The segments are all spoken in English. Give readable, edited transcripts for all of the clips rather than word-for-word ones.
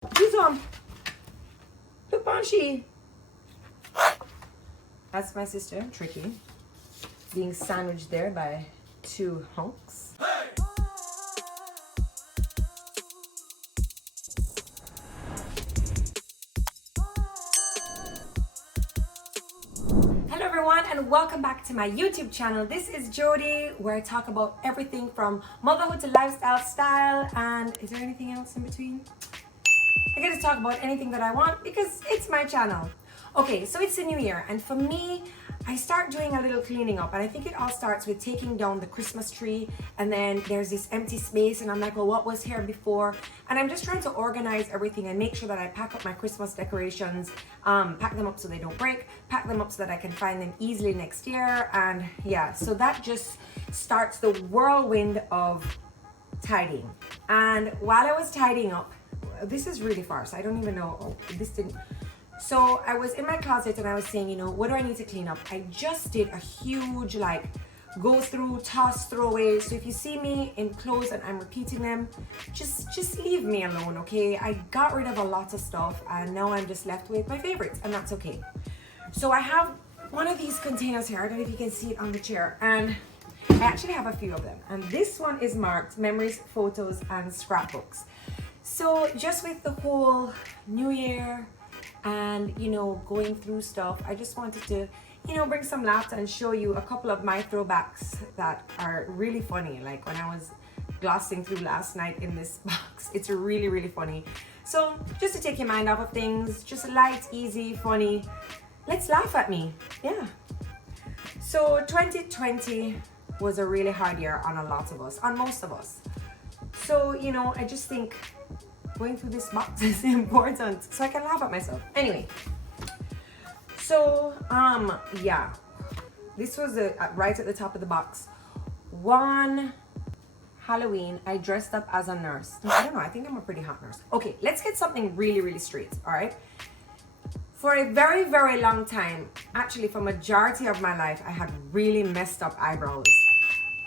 Who's on? Look, Banshee. That's my sister, Tricky, being sandwiched there by two hunks. Hello everyone and welcome back to my YouTube channel. This is Jodi, where I talk about everything from motherhood to lifestyle, style, and is there anything else in between? I get to talk about anything that I want because it's my channel. Okay, so it's a new year, and for me, I start doing a little cleaning up, and I think it all starts with taking down the Christmas tree, and then there's this empty space, and I'm like, well, what was here before? And I'm just trying to organize everything and make sure that I pack up my Christmas decorations, pack them up so they don't break, pack them up so that I can find them easily next year, and yeah, so that just starts the whirlwind of tidying. And while I was tidying up, this is really far, so I don't even know, oh, this didn't. So I was in my closet and I was saying, you know, what do I need to clean up? I just did a huge like go through, toss, throw away. So if you see me in clothes and I'm repeating them, just leave me alone, okay? I got rid of a lot of stuff and now I'm just left with my favorites, and that's okay. So I have one of these containers here. I don't know if you can see it on the chair, and I actually have a few of them. And this one is marked memories, photos, and scrapbooks. So just with the whole new year and, you know, going through stuff, I just wanted to, you know, bring some laughter and show you a couple of my throwbacks that are really funny. Like when I was glossing through last night in this box, it's really, really funny. So just to take your mind off of things, just light, easy, funny. Let's laugh at me. Yeah. So 2020 was a really hard year on a lot of us, on most of us. So, you know, I just think going through this box is important so I can laugh at myself. Anyway, so yeah, this was right at the top of the box. One Halloween, I dressed up as a nurse. I don't know, I think I'm a pretty hot nurse. Okay, let's get something really, really straight, all right? For a very, very long time, actually for majority of my life, I had really messed up eyebrows.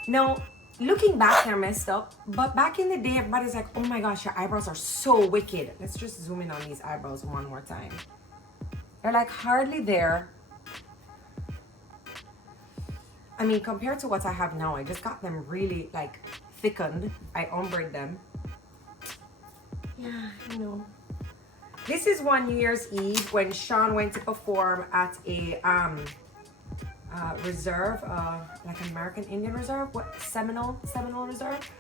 Now, looking back, they're messed up, but back in the day, everybody's like, oh my gosh, your eyebrows are so wicked. Let's just zoom in on these eyebrows one more time. They're like hardly there. I mean, compared to what I have now, I just got them really like thickened. I ombred them. Yeah, you know. This is one New Year's Eve when Sean went to perform at a reserve, like an American Indian reserve, what, Seminole Reserve.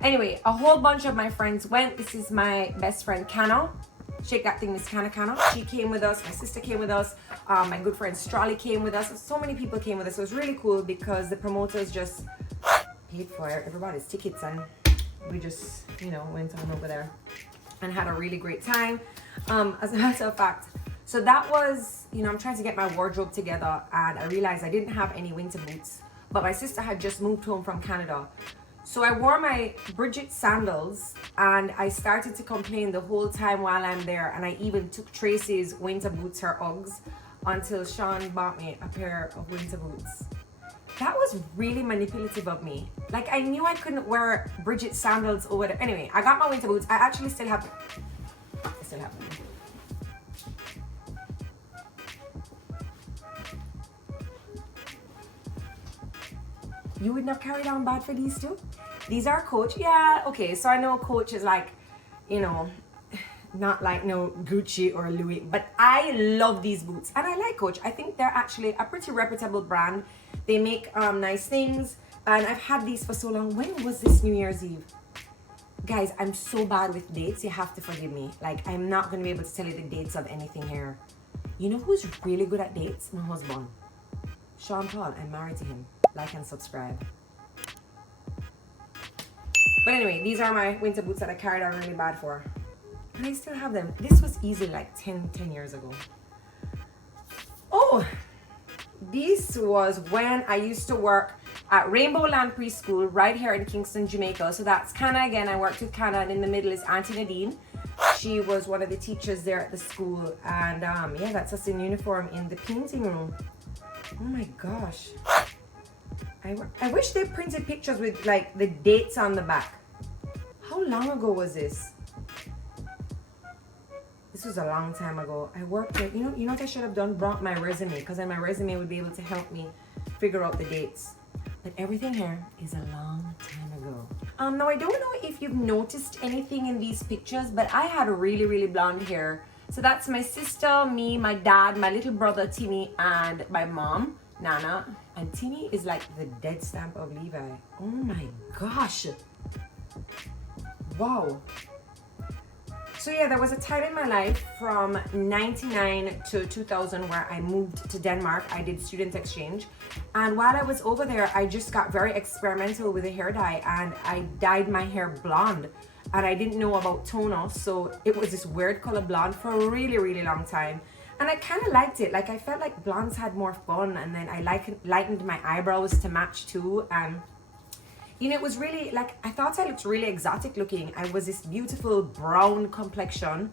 Anyway, a whole bunch of my friends went. This is my best friend Cano. Shake that thing, Miss Cano. She came with us. My sister came with us. My good friend Strolly came with us. So many people came with us. It was really cool because the promoters just paid for everybody's tickets, and we just, you know, went on over there and had a really great time. As a matter of fact, so that was, you know, I'm trying to get my wardrobe together, and I realized I didn't have any winter boots, but my sister had just moved home from Canada. So I wore my Bridget sandals, and I started to complain the whole time while I'm there, and I even took Tracy's winter boots, her Uggs, until Sean bought me a pair of winter boots. That was really manipulative of me. Like, I knew I couldn't wear Bridget sandals over there. Anyway, I got my winter boots. I actually still have them. You wouldn't have carried on bad for these two? These are Coach. Yeah, okay, so I know Coach is like, you know, not like no Gucci or Louis, but I love these boots and I like Coach. I think they're actually a pretty reputable brand. They make nice things, and I've had these for so long. When was this New Year's Eve? Guys, I'm so bad with dates, you have to forgive me. Like, I'm not gonna be able to tell you the dates of anything here. You know who's really good at dates? My husband, Sean Paul. I'm married to him. Like and subscribe. But anyway, these are my winter boots that I carried on really bad for, and I still have them. This was easily like 10 years ago. Oh, this was when I used to work at Rainbow Land Preschool right here in Kingston, Jamaica. So that's Canna again. I worked with Canna, and in the middle is Auntie Nadine. She was one of the teachers there at the school, and yeah, that's us in uniform in the painting room. Oh my gosh. I wish they printed pictures with like the dates on the back. How long ago was this? This was a long time ago. I worked at, you know what I should have done? Brought my resume, because then my resume would be able to help me figure out the dates. But everything here is a long time ago. Now I don't know if you've noticed anything in these pictures, but I had really, really blonde hair. So that's my sister, me, my dad, my little brother Timmy, and my mom, Nana. And Timmy is like the dead stamp of Levi. Oh my gosh. Wow. So yeah, there was a time in my life from 99 to 2000 where I moved to Denmark. I did student exchange. And while I was over there, I just got very experimental with the hair dye, and I dyed my hair blonde. And I didn't know about toner, so it was this weird color blonde for a really, really long time. And I kind of liked it. Like, I felt like blondes had more fun, and then I lightened my eyebrows to match too. And you know, it was really like, I thought I looked really exotic looking. I was this beautiful brown complexion.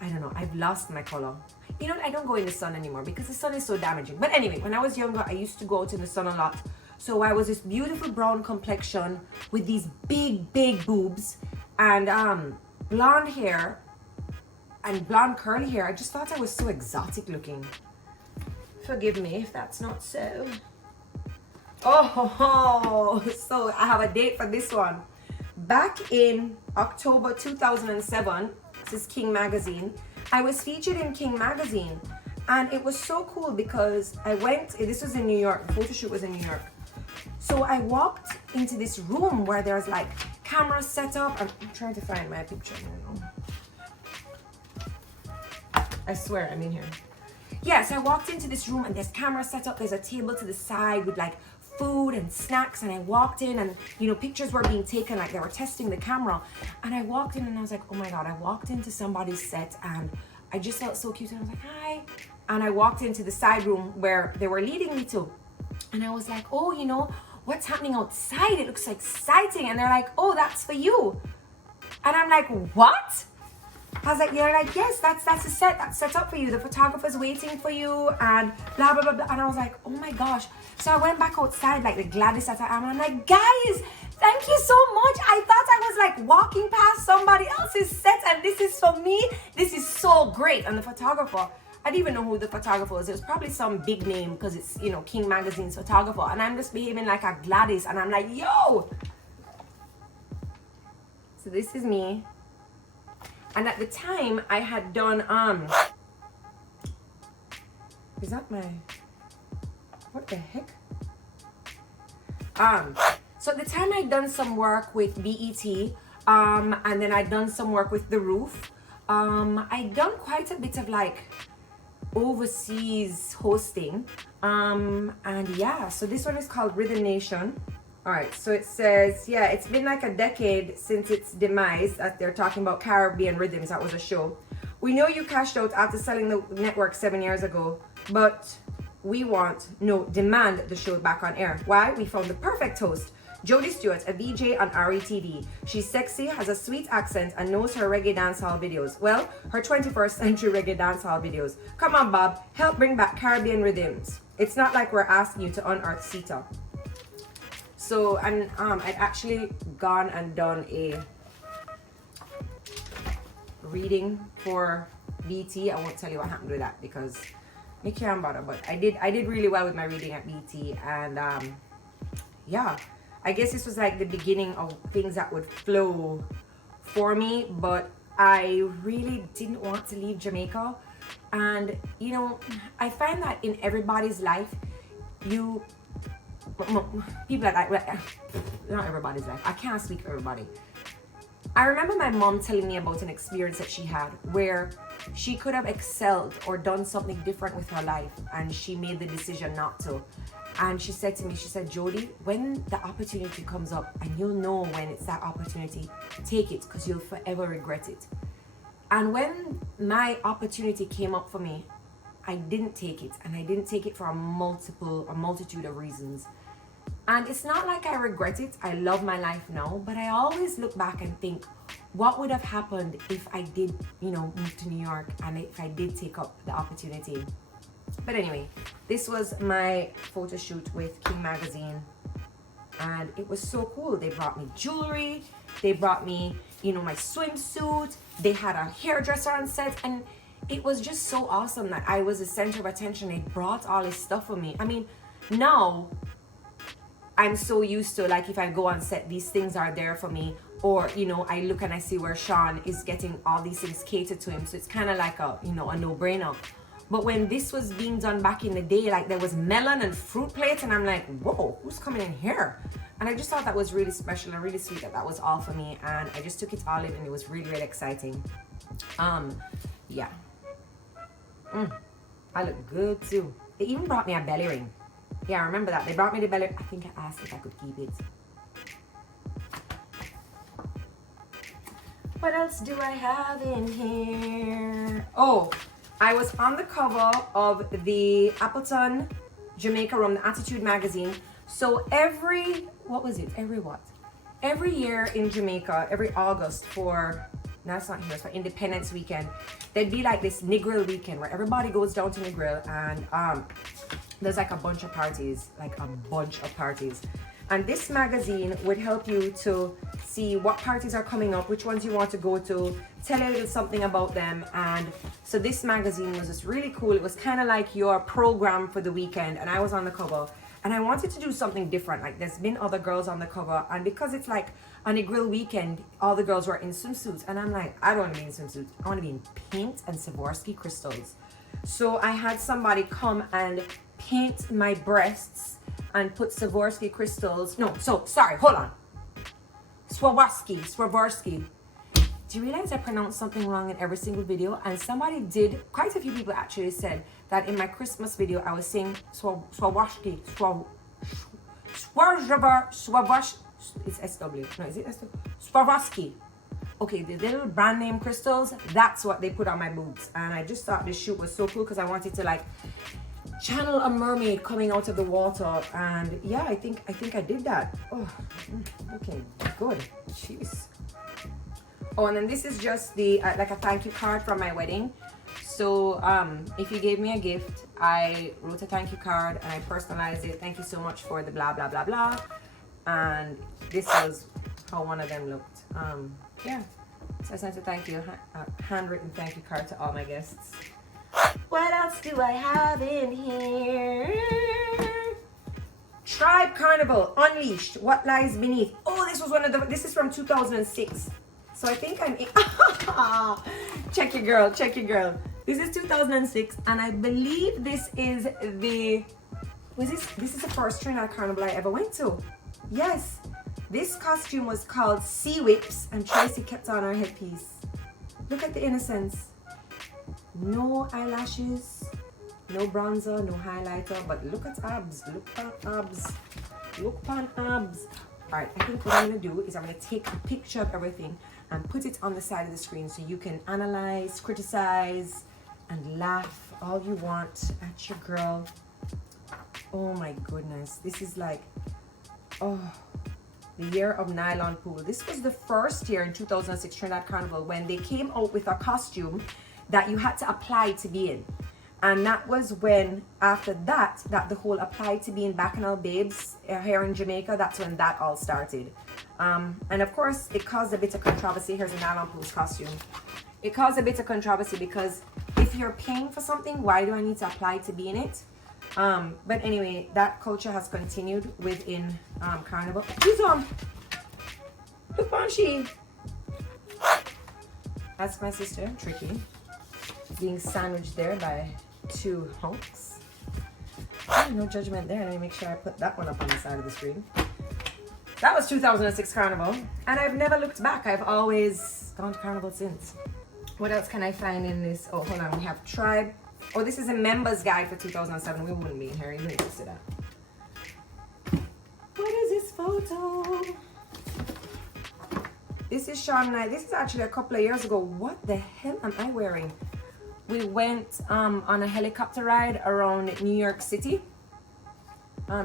I don't know, I've lost my color. You know, I don't go in the sun anymore because the sun is so damaging. But anyway, when I was younger, I used to go out in the sun a lot. So I was this beautiful brown complexion with these big, big boobs and blonde hair and blonde curly hair. I just thought I was so exotic looking. Forgive me if that's not so. Oh, so I have a date for this one. Back in October 2007, this is King Magazine. I was featured in King Magazine, and it was so cool because I went, this was in New York, the photo shoot was in New York. So I walked into this room where there's like cameras set up. I'm trying to find my picture. I swear I'm in here. Yeah, so I walked into this room and there's cameras set up. There's a table to the side with like food and snacks, and I walked in and, you know, pictures were being taken, like they were testing the camera. And I walked in and I was like, oh my God, I walked into somebody's set and I just felt so cute, and I was like, hi. And I walked into the side room where they were leading me to, and I was like, oh, you know, what's happening outside? It looks exciting. And they're like, oh, that's for you. And I'm like, what? I was like, they're like, yes, that's a set, that's set up for you. The photographer's waiting for you and blah, blah, blah, blah. And I was like, oh my gosh. So I went back outside like the Gladys that I am, and I'm like, guys, thank you so much. I thought I was like walking past somebody else's set and this is for me. This is so great. And the photographer, I didn't even know who the photographer was. It was probably some big name because it's, you know, King Magazine's photographer. And I'm just behaving like a Gladys, and I'm like, yo. So this is me. And at the time I had done, is that my, what the heck? So at the time I'd done some work with BET, and then I'd done some work with The Roof. I'd done quite a bit of like overseas hosting. And yeah, so this one is called Rhythm Nation. All right, so it says, yeah, it's been like a decade since its demise, as they're talking about Caribbean Rhythms. That was a show. We know you cashed out after selling the network 7 years ago, but we demand the show back on air. Why? We found the perfect host, Jodi Stewart, a VJ on RETV. She's sexy, has a sweet accent, and knows her reggae dancehall videos. Well, her 21st century reggae dancehall videos. Come on, Bob, help bring back Caribbean Rhythms. It's not like we're asking you to unearth Sita. So, and I'd actually gone and done a reading for BT. I won't tell you what happened with that because I can't bother. But I did really well with my reading at BT, and yeah, I guess this was like the beginning of things that would flow for me. But I really didn't want to leave Jamaica, and you know, I find that in everybody's life, people like not everybody's life. I can't speak for everybody. I remember my mom telling me about an experience that she had where she could have excelled or done something different with her life, and she made the decision not to. And she said to me, she said, Jodi, when the opportunity comes up, and you'll know when it's that opportunity, take it, because you'll forever regret it. And when my opportunity came up for me, I didn't take it, and I didn't take it for a multitude of reasons. And it's not like I regret it. I love my life now, but I always look back and think, what would have happened if I did, you know, move to New York, and if I did take up the opportunity. But anyway, this was my photo shoot with King Magazine, and it was so cool. They brought me jewelry, they brought me you know, my swimsuit. They had a hairdresser on set, and it was just so awesome that I was the center of attention. They brought all this stuff for me. I mean, now I'm so used to, like, if I go on set, these things are there for me. Or, you know, I look and I see where Sean is getting all these things catered to him. So it's kind of like a, you know, a no-brainer. But when this was being done back in the day, like there was melon and fruit plates, and I'm like, whoa, who's coming in here? And I just thought that was really special and really sweet that that was all for me. And I just took it all in, and it was really, really exciting. Yeah. I look good too. They even brought me a belly ring. Yeah, I remember that. They brought me the belly. I think I asked if I could keep it. What else do I have in here? Oh, I was on the cover of the Appleton Jamaica Rum, the Attitude magazine. So every year in Jamaica, every August for, no, it's not here, it's for Independence Weekend, there'd be like this Negril weekend where everybody goes down to Negril, and there's like a bunch of parties. And this magazine would help you to see what parties are coming up, which ones you want to go to, tell you a little something about them. And so this magazine was just really cool. It was kind of like your program for the weekend, and I was on the cover. And I wanted to do something different. Like, there's been other girls on the cover, and because it's like on a grill weekend, all the girls were in swimsuits, and I'm like, I don't want to be in swimsuits. I want to be in paint and Swarovski crystals. So I had somebody come and paint my breasts and put Swarovski crystals. No, so sorry, hold on. Swarovski. Do you realize I pronounced something wrong in every single video? And somebody did, quite a few people actually said that in my Christmas video I was saying Swarovski. It's SW. No, is it SW? Swarovski. Okay, the little brand name crystals, that's what they put on my boobs. And I just thought this shoot was so cool because I wanted to like channel a mermaid coming out of the water. And yeah, I think I did that. Oh, okay, good. Jeez. Oh, and then this is just the like a thank you card from my wedding. So if you gave me a gift, I wrote a thank you card and I personalized it. Thank you so much for the blah blah blah blah. And this was how one of them looked. Yeah, so I sent a handwritten thank you card to all my guests. What else do I have in here? Tribe Carnival Unleashed. What lies beneath? Oh, this was this is from 2006. So I think I'm check your girl. This is 2006, and I believe this is the first Trinidad Carnival I ever went to. Yes, this costume was called Sea Whips, and Tracy kept on her headpiece. Look at the innocence. No eyelashes, no bronzer, no highlighter, but look at abs. Look on abs. All right, I think what I'm gonna do is I'm gonna take a picture of everything and put it on the side of the screen so you can analyze, criticize, and laugh all you want at your girl. Oh my goodness, this is like, oh, the year of nylon pool. This was the first year in 2006 Trinidad Carnival when they came out with a costume that you had to apply to be in. And that was when, after that the whole apply to be in Bacchanal Babes here in Jamaica, that's when that all started. And of course, it caused a bit of controversy. Here's a nylon pool's costume. It caused a bit of controversy because if you're paying for something, why do I need to apply to be in it? But anyway, that culture has continued within Carnival. Who's on? Look on she. That's my sister, Tricky, being sandwiched there by two hunks. No judgment there. Let me make sure I put that one up on the side of the screen. That was 2006 Carnival, and I've never looked back. I've always gone to Carnival since. What else can I find in this? Oh, hold on. We have Tribe. Oh, this is a member's guide for 2007. We wouldn't be in here. You wouldn't see that. What is this photo? This is Sean and I. This is actually a couple of years ago. What the hell am I wearing? We went on a helicopter ride around New York City,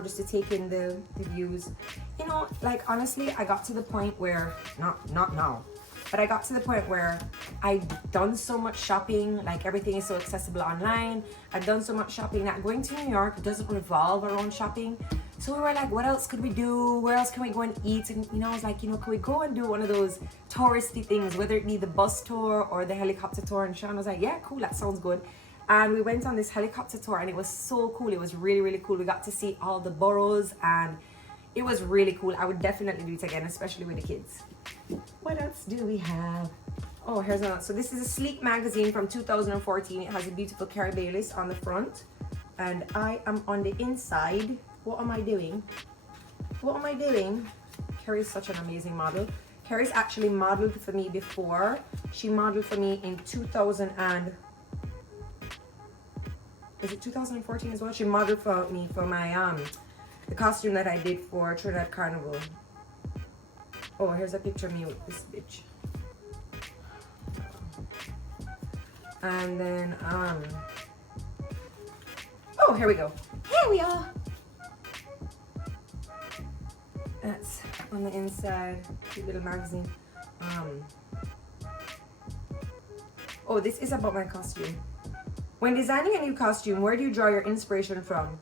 just to take in the views. You know, like honestly, I got to the point where, not now, but I got to the point where I'd done so much shopping, like everything is so accessible online. I've done so much shopping that going to New York doesn't revolve around shopping. So we were like, what else could we do? Where else can we go and eat? And I was like, can we go and do one of those touristy things, whether it be the bus tour or the helicopter tour? And Sean was like, yeah, cool, that sounds good. And we went on this helicopter tour, and it was so cool. It was really, really cool. We got to see all the boroughs, and it was really cool. I would definitely do it again, especially with the kids. What else do we have? Oh, here's another. So this is a Sleek magazine from 2014. It has a beautiful Carrie Bayless on the front, and I am on the inside. What am I doing? What am I doing? Carrie's such an amazing model. Carrie's actually modeled for me before. She modeled for me in 2014 as well? She modeled for me for my the costume that I did for Trinidad Carnival. Oh, here's a picture of me with this bitch. And then oh, here we go. Here we are. That's on the inside. Cute little magazine. Oh, this is about my costume. When designing a new costume, where do you draw your inspiration from?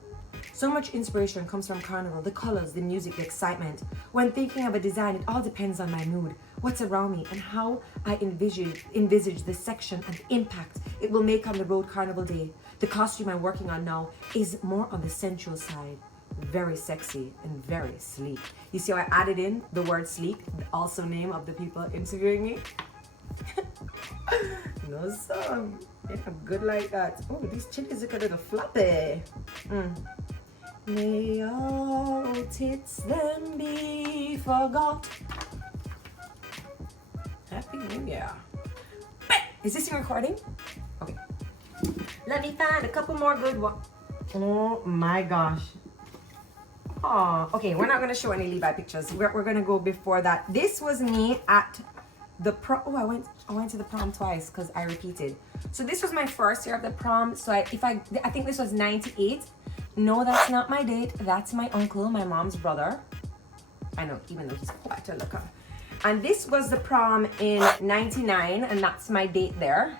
So much inspiration comes from Carnival, the colors, the music, the excitement. When thinking of a design, it all depends on my mood, what's around me, and how I envisage the section and the impact it will make on the road Carnival day. The costume I'm working on now is more on the sensual side. Very sexy and very sleek. You see how I added in the word sleek, also name of the people interviewing me? No song. Yeah, I'm good like that. Oh, these chilies look a little floppy. May all tits then be forgot. Happy New Year. Is this in recording? Okay. Let me find a couple more good ones. Oh my gosh. Oh, okay, we're not going to show any Levi pictures. We're going to go before that. This was me at the prom. Oh, I went to the prom twice because I repeated. So this was my first year of the prom. So I think this was 98. No, that's not my date. That's my uncle, my mom's brother. I know, even though he's quite a looker. And this was the prom in 99, and that's my date there.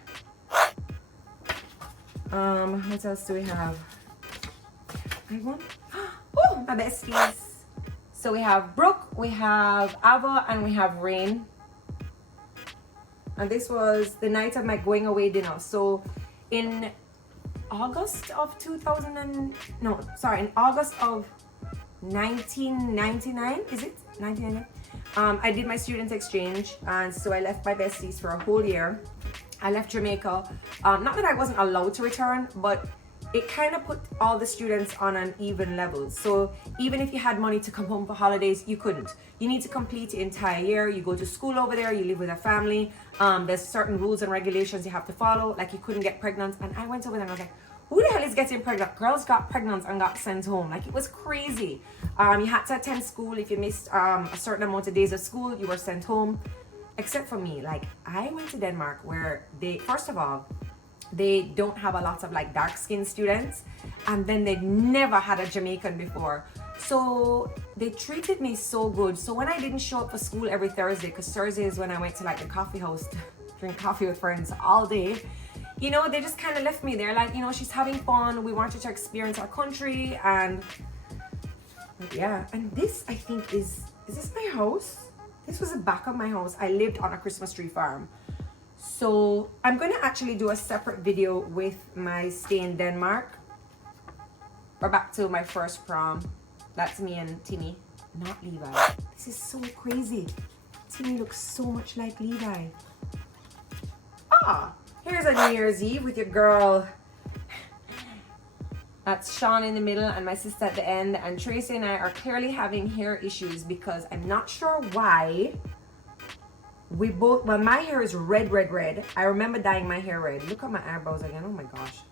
What else do we have? I want. Oh, my besties. So we have Brooke, we have Ava, and we have Rain. And this was the night of my going away dinner. So in August of 1999, is it? 1999? I did my student exchange, and so I left my besties for a whole year. I left Jamaica. Not that I wasn't allowed to return, but it kind of put all the students on an even level. So even if you had money to come home for holidays, you couldn't. You need to complete the entire year. You go to school over there, you live with a family. There's certain rules and regulations you have to follow. Like you couldn't get pregnant. And I went over there and I was like, who the hell is getting pregnant? Girls got pregnant and got sent home. Like it was crazy. You had to attend school. If you missed a certain amount of days of school, you were sent home. Except for me, like I went to Denmark where first of all, they don't have a lot of like dark skinned students, and then they never had a Jamaican before. So they treated me so good. So when I didn't show up for school every Thursday, because Thursday is when I went to like the coffee house to drink coffee with friends all day, they just kind of left me there. Like, she's having fun. We want you to experience our country. And yeah, and this I think is this my house? This was the back of my house. I lived on a Christmas tree farm. So I'm going to actually do a separate video with my stay in Denmark. We're back to my first prom. That's me and Timmy, not Levi. This is so crazy. Timmy looks so much like Levi. Here's a New Year's Eve with your girl. That's Sean in the middle and my sister at the end. And Tracy and I are clearly having hair issues because I'm not sure why. My hair is red. I remember dyeing my hair red. Look at my eyebrows again. Oh my gosh.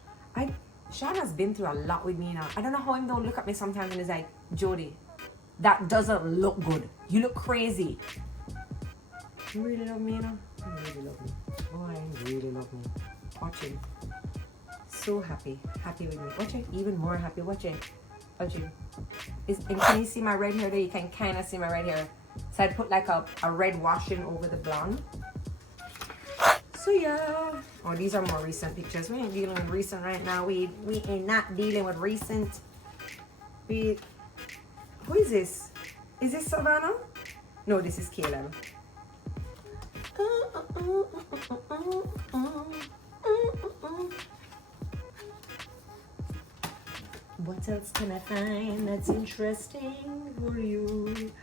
Sean has been through a lot with me now. I don't know how him don't look at me sometimes and he's like, Jodi, that doesn't look good. You look crazy. You really love me, You really love me. Oh, I really love me. Watch him. So happy. Happy with me. Watch it. Even more happy. Watch it. Watch it. And can you see my red hair there? You can kind of see my red hair. So I'd put like a red washing over the blonde. So yeah. Oh, these are more recent pictures. We ain't dealing with recent right now. We ain't not dealing with recent. Who is this? Is this Savannah? No, this is Caleb. What else can I find that's interesting for you?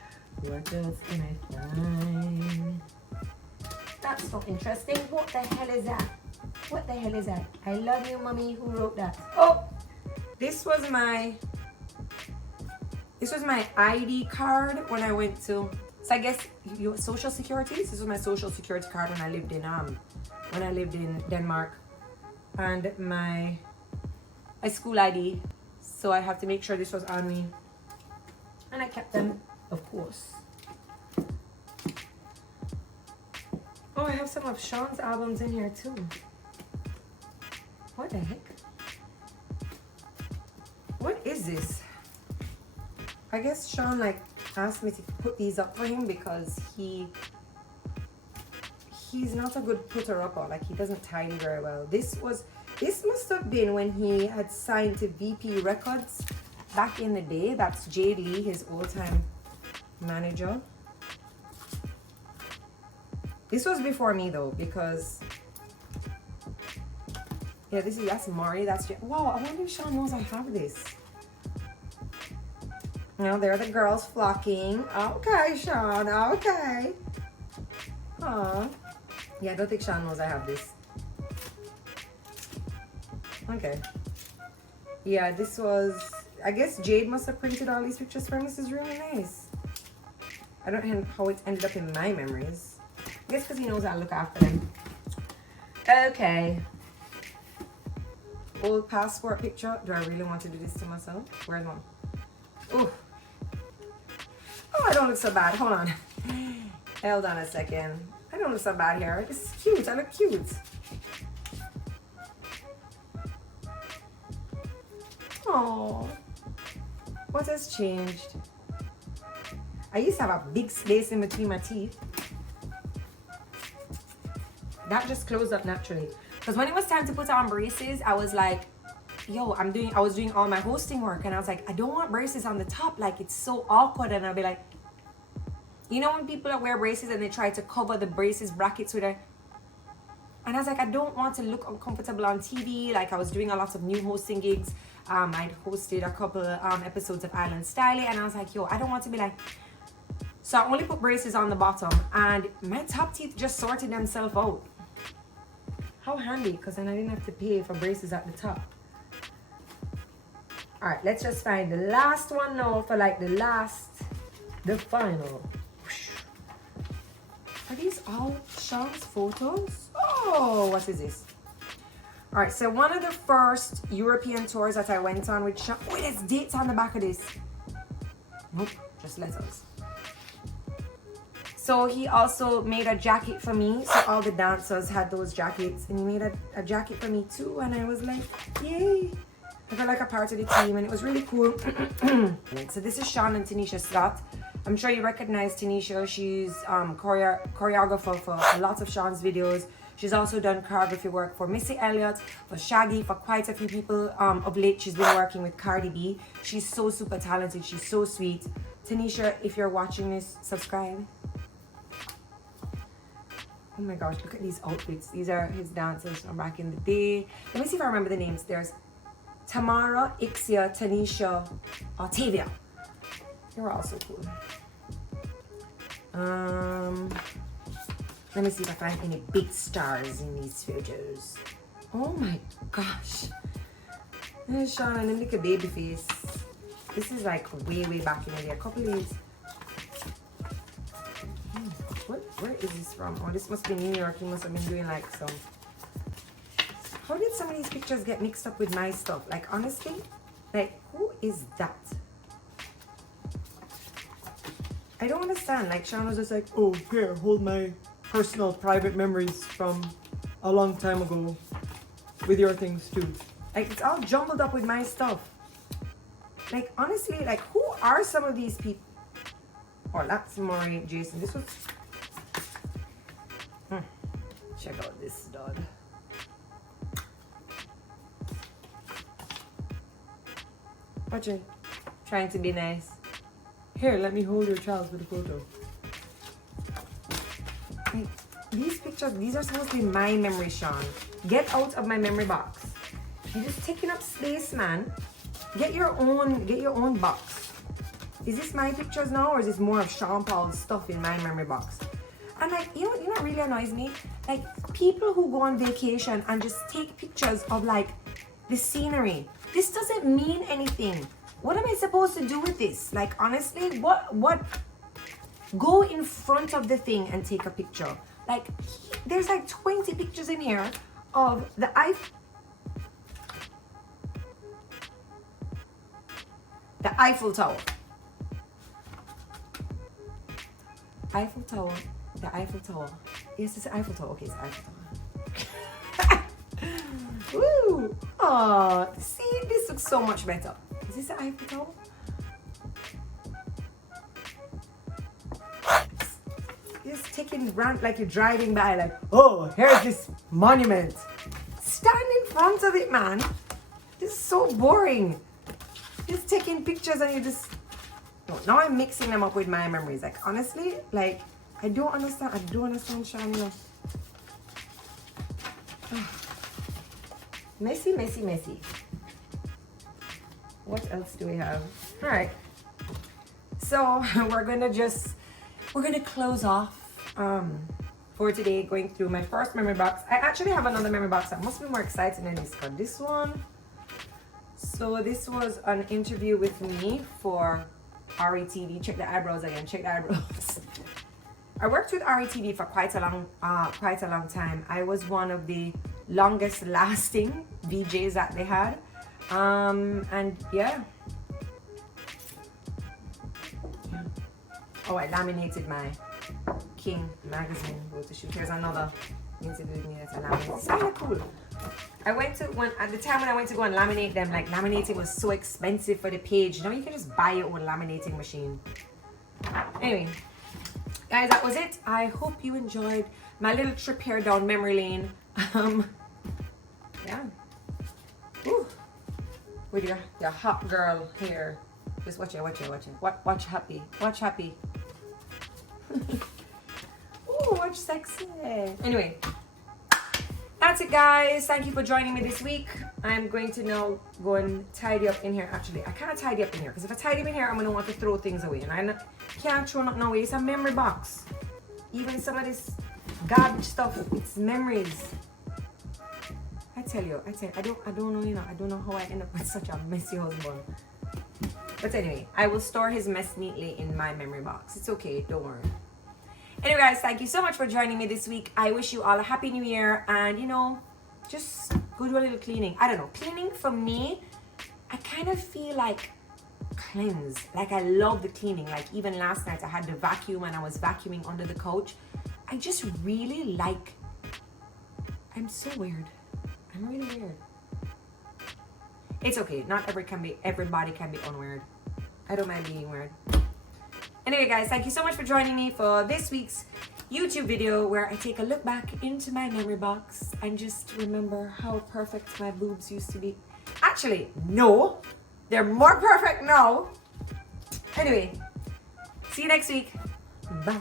What else can I find? That's not interesting. What the hell is that? What the hell is that? I love you, mommy. Who wrote that? Oh, this was my ID card when I went to. So I guess your social security. This was my social security card when I lived in Denmark, and my school ID. So I have to make sure this was on me, and I kept them, of course. Oh, I have some of Sean's albums in here too. What the heck? What is this? I guess Sean like asked me to put these up for him because he's not a good putter upper. Like he doesn't tidy very well. This must have been when he had signed to VP Records back in the day. That's Jodi, his old-time manager. This was before me though, because yeah, that's Mari. Wow. I wonder if Sean knows I have this. Now there are the girls flocking. Okay, Sean. Okay. Aw. Yeah, I don't think Sean knows I have this. Okay. Yeah, this was. I guess Jade must have printed all these pictures for me. This is really nice. I don't know how it ended up in my memories. I guess because he knows I look after them. Okay. Old passport picture. Do I really want to do this to myself? Where's one? Ooh. Oh, I don't look so bad. Hold on. Hold on a second. I don't look so bad here. This is cute. I look cute. Oh. What has changed? I used to have a big space in between my teeth. That just closed up naturally. Because when it was time to put on braces, I was like, yo, I was doing all my hosting work, and I was like, I don't want braces on the top. Like, it's so awkward. And I'll be like, you know when people wear braces and they try to cover the braces brackets with a... And I was like, I don't want to look uncomfortable on TV. Like, I was doing a lot of new hosting gigs. I'd hosted a couple episodes of Island Styling, and I was like, yo, I don't want to be like... So I only put braces on the bottom, and my top teeth just sorted themselves out. How handy, because then I didn't have to pay for braces at the top. All right, let's just find the last one now for like the final. Are these all Sean's photos? Oh, what is this? All right, so one of the first European tours that I went on with Sean. Oh, there's dates on the back of this. Nope, just letters. So he also made a jacket for me. So all the dancers had those jackets, and he made a jacket for me too. And I was like, yay. I felt like a part of the team, and it was really cool. So this is Sean and Tanisha Scott. I'm sure you recognize Tanisha. She's choreographer for lots of Sean's videos. She's also done choreography work for Missy Elliott, for Shaggy, for quite a few people. Of late, she's been working with Cardi B. She's so super talented. She's so sweet. Tanisha, if you're watching this, subscribe. Oh my gosh, look at these outfits. These are his dancers from back in the day. Let me see if I remember the names. There's Tamara, Ixia, Tanisha, Octavia. They were all so cool. Let me see if I find any big stars in these photos. Oh my gosh. There's Sean and then look at baby face. This is like way back in the day. A couple of years. Where is this from? Oh, this must be New York. He must have been doing like some... How did some of these pictures get mixed up with my stuff? Like, honestly, like, who is that? I don't understand. Like, Sean was just like, oh, here, hold my personal private memories from a long time ago with your things too. Like, it's all jumbled up with my stuff. Like, honestly, like, who are some of these people? Oh, that's Maury Jason. This was... Check out this stud. Watch it. Trying to be nice. Here, let me hold your child for the photo. Like, these pictures, these are supposed to be my memory, Sean. Get out of my memory box. You're just taking up space, man. Get your own box. Is this my pictures now, or is this more of Sean Paul's stuff in my memory box? And like, you know what really annoys me? Like, people who go on vacation and just take pictures of like the scenery. This doesn't mean anything. What am I supposed to do with this? Like, honestly, what? Go in front of the thing and take a picture. Like, there's like 20 pictures in here of the Eiffel Tower. Eiffel Tower. The Eiffel Tower. Yes, it's the Eiffel Tower. Okay, it's the Eiffel Tower. Woo! Oh, see, this looks so much better. Is this the Eiffel Tower? Just taking rant like you're driving by, like, oh, here's this monument. Stand in front of it, man. This is so boring. Just taking pictures and you just... No, now I'm mixing them up with my memories. Like, honestly, like, I don't understand Sean, you know. Messy, messy, messy. What else do we have? All right. So we're gonna close off for today, going through my first memory box. I actually have another memory box that must be more exciting than this one. This one. So this was an interview with me for RETV. Check the eyebrows again. Check the eyebrows. I worked with RETV for quite a long time. I was one of the longest lasting VJs that they had. And yeah. Oh, I laminated my King magazine. Go to shoot. Here's another interview with me that's a laminate. It's kind of cool. At the time when I went to go and laminate them, like, laminating was so expensive for the page. You know, you can just buy your own laminating machine. Anyway, guys, that was it. I hope you enjoyed my little trip here down memory lane. Yeah. Woo. With your hot girl here. Just watch it. Watch happy. Watch happy. Ooh, watch sexy. Anyway, that's it, guys. Thank you for joining me this week. I'm going to now go and tidy up in here. Actually, I can't tidy up in here because if I tidy up in here, I'm going to want to throw things away. And I can't throw nothing away. It's a memory box. Even some of this garbage stuff, it's memories. I tell you, I don't know, you know, I don't know how I end up with such a messy husband. But anyway, I will store his mess neatly in my memory box. It's okay, don't worry. Anyway, guys, thank you so much for joining me this week. I wish you all a happy new year, and, you know, just go do a little cleaning. I don't know, cleaning for me, I kind of feel like cleanse. Like, I love the cleaning. Like, even last night I had the vacuum and I was vacuuming under the couch. I just really like, I'm so weird. I'm really weird. It's okay, not everybody can be unweird. I don't mind being weird. Anyway, guys, thank you so much for joining me for this week's YouTube video where I take a look back into my memory box and just remember how perfect my boobs used to be. Actually, no, they're more perfect now. Anyway, see you next week. Bye.